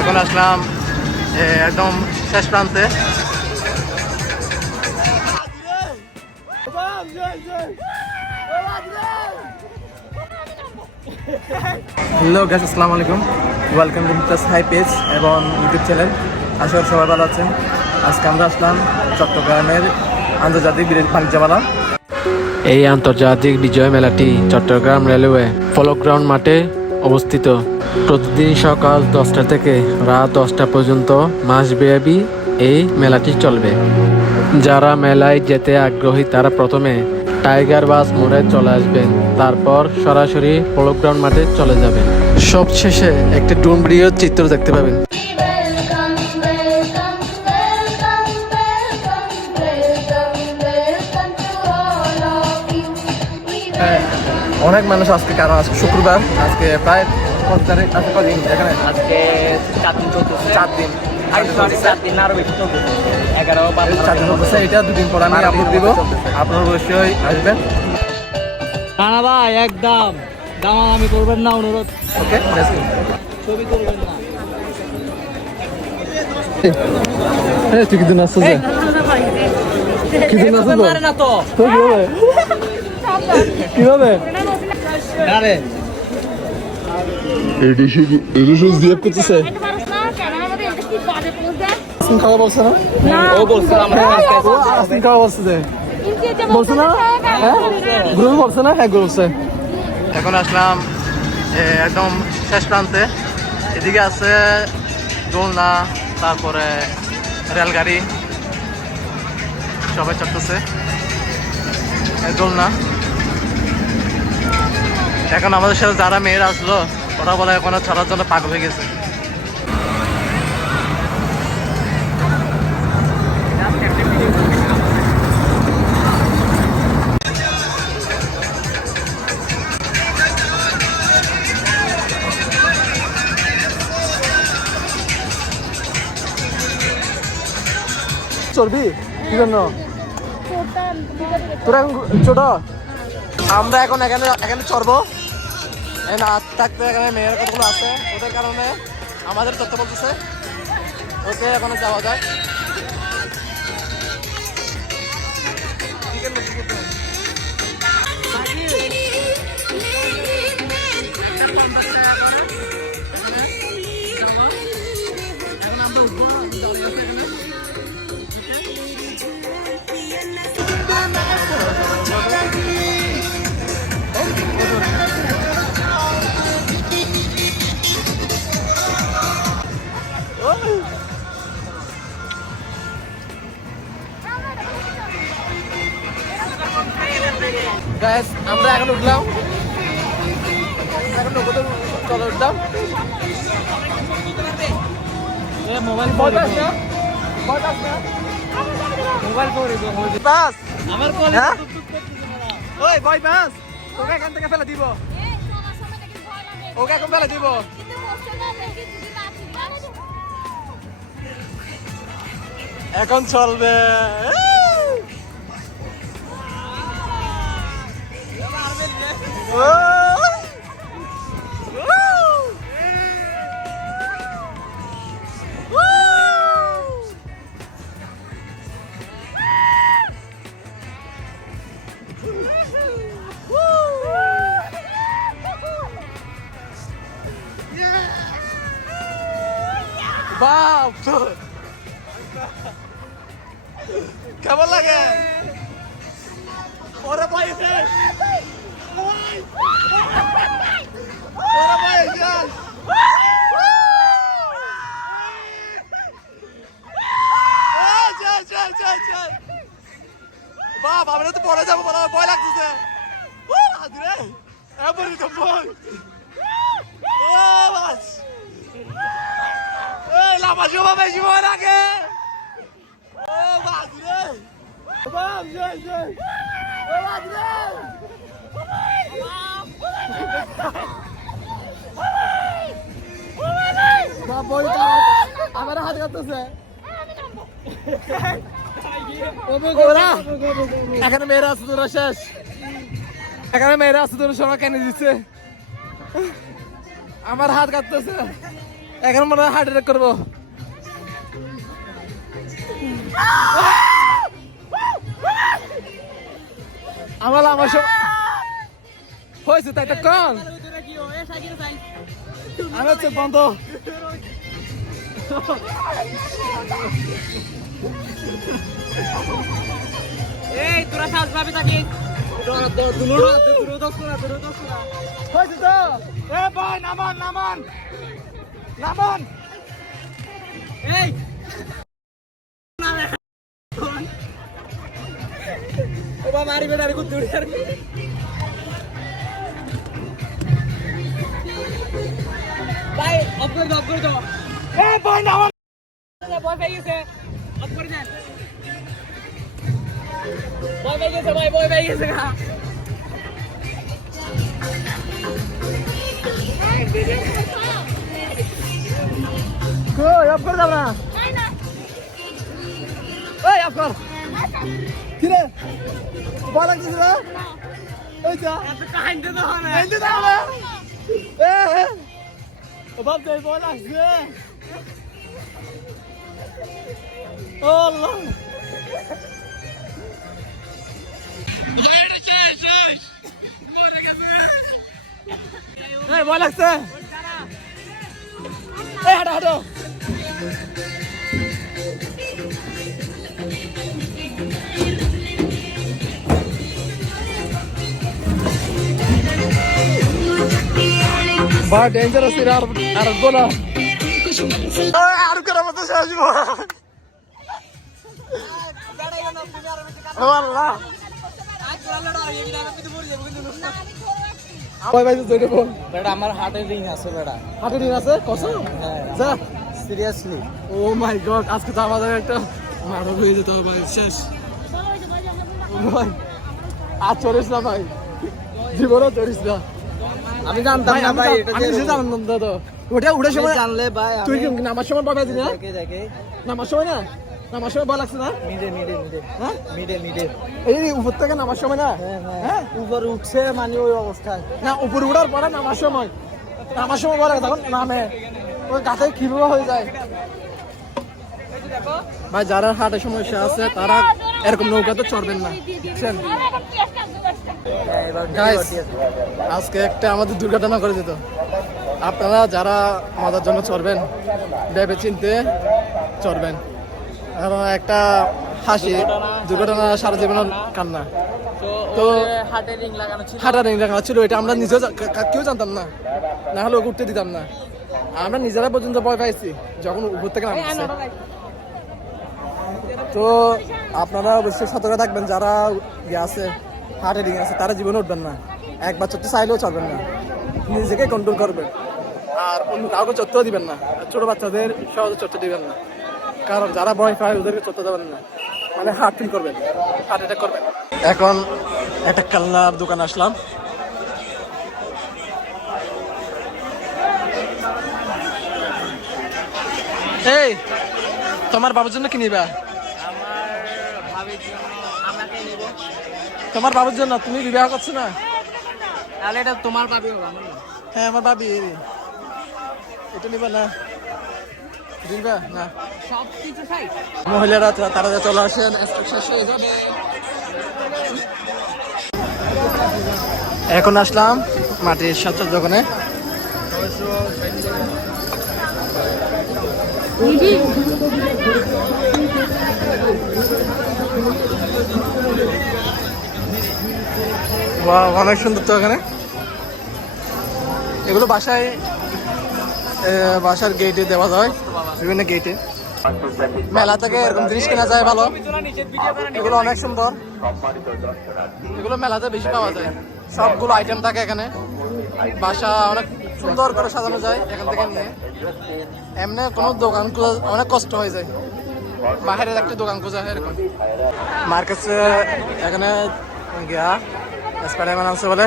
এখন আসলাম একদম শেষ প্রান্তে। হ্যালো গাইস, আসসালামু আলাইকুম। ওয়েলকাম টু মিতাস হাই পেজ এবং ইউটিউব চ্যানেল। আশা করি সবাই ভালো আছেন। আজকে আমরা আসলাম চট্টগ্রামের আন্তর্জাতিক বাণিজ্য মেলা। এই আন্তর্জাতিক বিজয় মেলাটি চট্টগ্রাম রেলওয়ে ফলো গ্রাউন্ড মাঠে অবস্থিত। প্রতিদিন সকাল 10টা থেকে রাত 10টা পর্যন্ত মাসব্যাপী এই মেলাটি চলবে। যারা মেলায় যেতে আগ্রহী তারা প্রথমে টাইগার বাস মোড়ে চলে আসবেন, তারপর সরাসরি পলো গ্রাউন্ড মাঠে চলে যাবেন। সবশেষে একটি ড্রোন ভিডিওর চিত্র দেখতে পাবেন। অনেক মানুষ আজকে, কারণ আজকে শুক্রবার, আজকে প্রায় কত তারিখ, আজকে কদিন এখানে, আজকে 4 দিন চলতেছে। 4 দিন, 4 দিন আরো বেশি চলতেছে। 11-12 4 দিন চলতেছে। এটা 2 দিন পর আমি আপলোড দিব, আপনার অবশ্যই আসবেন। রানা ভাই একদম দামাদামি করবেন না, অনুরোধ। ওকে, ছবি করবেন না। তুই কিন্তু নাচছিস, কিন্তু নাচছিস মারে না তো। কিভাবে আরে খাওয়া বলছে না, ও বলছিল আমরা খাওয়া বলছে যে বলছে না, গ্রুপ বলছে না, হ্যাঁ গ্রুপ বলছে। এখন আসলাম একদম শেষ প্রান্তে। এদিকে আছে দোলনা, তারপরে রেলগাড়ি, সবাই চড়তেছে দোলনা। এখন আমাদের সাথে যারা মেয়েরা আসলো ওরা বলে এখন ছাড়ার জন্য পাগল হয়ে গেছে। চলবি কি জন্য তোরা এখন ছোট, আমরা এখন এখানে চড়বো। না থাকতে এখানে মেয়ের কতগুলো আছে, ওদের কারণে আমাদের তথ্য বলতেছে। ওকে, এখন যাওয়া যায়। গাইস, আমরা এখন উঠলাম, এখন নৌকোতে চলে উঠলাম। মোবাইল বাস আমার কোলে হ্যাঁ, ওই বয় বাস, ওকে এখান থেকে ফেলে দিব, ওকে এখন ফেলে দিব। এখন চলবে। বাপ, কেমন লাগে? ওরা পাইছে, ওরা পাইছে। বাপ, আমরা তো পরে যাবো, ভয় লাগতেছে। এমনই তো ভয়। লাভা শোভা বেশি ভয় লাগে। আমার হাত কাটতেছে। এখানে মেয়েরা আছে, তোরা শেষ। এখানে মেয়েরা আছে, তোরা সবাই কেন দিচ্ছে। আমার হাত কাঁপতেছে, এখন মনে হয় হার্ট অ্যাটাক করবো। আমার হয়েছে তাই একটা কন আমি হচ্ছে বন্ধ। এই তোরা সাজ পাবি তাকে হয়েছে তো এ ভাই নামান নামান নামান। এই ওবা মারি বেটারে কো দূরে আর ভাই অফ করে দাও এ ভাই নামান। বয় পেয়ে গেছে অফ করে দেন বয় পেয়ে গেছে ভাই বয় পেয়ে গেছে গা কই অফ করে দাও না। এই অফ কর কি রে ভয় লাগতেছে না এই যা এত কাহিনী তো হয় না এই দাও না এ ও বাপ দে ভয় লাগছে ও আল্লাহ এই ভয় লাগছে এই হাঁটো হাঁটো ভাই ডেঞ্জারাস এর আর গোলা আর করে মতো শেষ ও আল্লাহ ভাই ভাই জোরে বল বেটা আমার হার্টের রিং আছে বেটা হাতে দিন আছে কসম যা সিরিয়াসলি ও মাই গড আজকে তো আমাদের একটা মারো হয়ে যেত ভাই শেষ ভাই আর চড়িস না ভাই জীবনও চড়িস না আমি জানতাম না ভাই এটা আমি সে জানতাম না তো ওটা উঠে সময় জানলে ভাই তুই কি নামার সময় পাবে না দেখে দেখে নামার সময় না নামার সময় ভয় লাগছে না মিডে হ্যাঁ মিডে এই উপর থেকে নামার সময় না হ্যাঁ উপরে উঠছে মানে ওই অবস্থায় না উপরে উঠার পরে নামার সময় ভয় লাগে তখন নামে ওই গাছে খিলুয়া হয়ে যায় ভাই যারা হার্টের সমস্যা আছে তারা এরকম নৌকাতে চড়বেন না বুঝছেন গাইস আজকে একটা আমাদের দুর্ঘটনা করে দিত আপনারা যারা মজার জন্য চড়বেন ভেবে চিনতে চড়বেন কারণ একটা হাসি দুর্ঘটনা সারা জীবনের কান্না তো হার্টের রিং লাগানো ছিল হাঁটা রিং রাখা ছিল এটা আমরা নিজেও কেউ জানতাম না না হলে উঠতে দিতাম না আমরা নিজেরা পর্যন্ত ভয় পাইছি যখন উপর থেকে নামছে তো আপনারা অবশ্যই সতর্ক থাকবেন যারা ইয়ে আছে হার্টে রিং আছে তারা জীবনে উঠবেন না একবার চড়তে চাইলেও চড়বেন না নিজেকে কন্ট্রোল করবেন আর অন্য কাউকে চড়তেও দিবেন না ছোট বাচ্চাদের সহজে চড়তে দিবেন না কারণ যারা ভয় পায় ওদেরকে চড়তে দেবেন না মানে হার্ট ফিল করবেন হার্ট অ্যাটাক করবেন এখন একটা খেলনার দোকান আসলাম এই তোমার বাবুর জন্য কি নিবা তোমার বাবুর জন্য তুমি বিবাহ করছো না তাহলে এটা তোমার পাবি হ্যাঁ আমার ভাবি এটা নিবা না নিবা না সব কিছু চাই মহিলারা তারা চলে আসেন শেষ হয়ে যাবে এখন আসলাম মাটির সাথে দোকানে অনেক সুন্দর তো এখানে এগুলো বাসার গেটে দেওয়া যায় বিভিন্ন গেটে মেলা থেকে এরকম জিনিস কেনা যায় ভালো এগুলো অনেক সুন্দর এগুলো মেলাতে বেশি পাওয়া যায় সবগুলো আইটেম থাকে এখানে বাসা অনেক সুন্দর করে সাজানো যায় এখান থেকে নিয়ে এমনি কোনো দোকান খোঁজা অনেক কষ্ট হয়ে যায় বাইরের একটা দোকান খোঁজা হয় এরকম মার্কেটে এখানে গিয়া স্পাইডারম্যান আছে বলে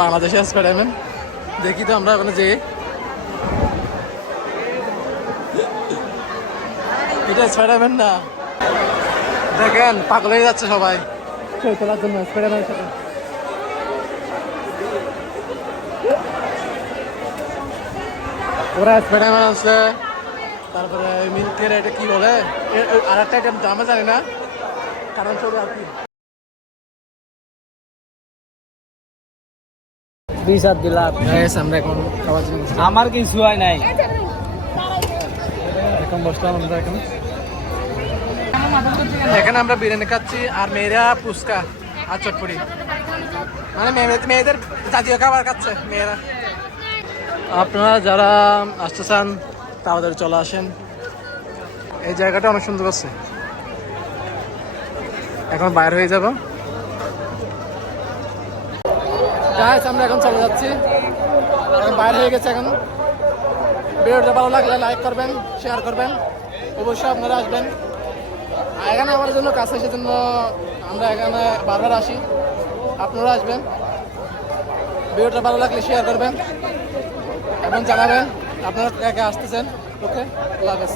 বাংলাদেশে স্পাইডারম্যান দেখি তো আমরা ওখানে যেয়ে এটা স্পাইডারম্যান না দেখেন পাগল হয়ে যাচ্ছে সবাই ছবি তোলার জন্য স্পাইডারম্যানের সাথে ওরা স্পাইডারম্যান আছে, তারপরে মিল্কের এটা কি বলে আর একটা আইটেম তো আমরা জানি না, কারণ সব আর কি 20 দিলাম। আমরা এখন খাওয়ার জন্য আমার কিছু হয় নাই। এখন বসলাম আমরা এখানে আমরা বিরিয়ানি খাচ্ছি আর মেয়েরা ফুচকা আর চটপটি, মানে মেয়েদের জাতীয় খাবার খাচ্ছে মেয়েরা। আপনারা যারা আসতে চান তাড়াতাড়ি চলে আসেন, এই জায়গাটা অনেক সুন্দর আছে। এখন বাইর হয়ে যাব, গাইস আমরা এখন চলে যাচ্ছি, এখন বাইরে হয়ে গেছে। এখন ভিডিওটা ভালো লাগলে লাইক করবেন, শেয়ার করবেন, অবশ্যই আপনারা আসবেন। এখানে আমার জন্য কাছে সেজন্য আমরা এখানে বারবার আসি, আপনারা আসবেন। ভিডিওটা ভালো লাগলে শেয়ার করবেন এবং জানাবেন আপনারা কে কে আসতেছেন। ওকে, আল্লাহ হাফেজ।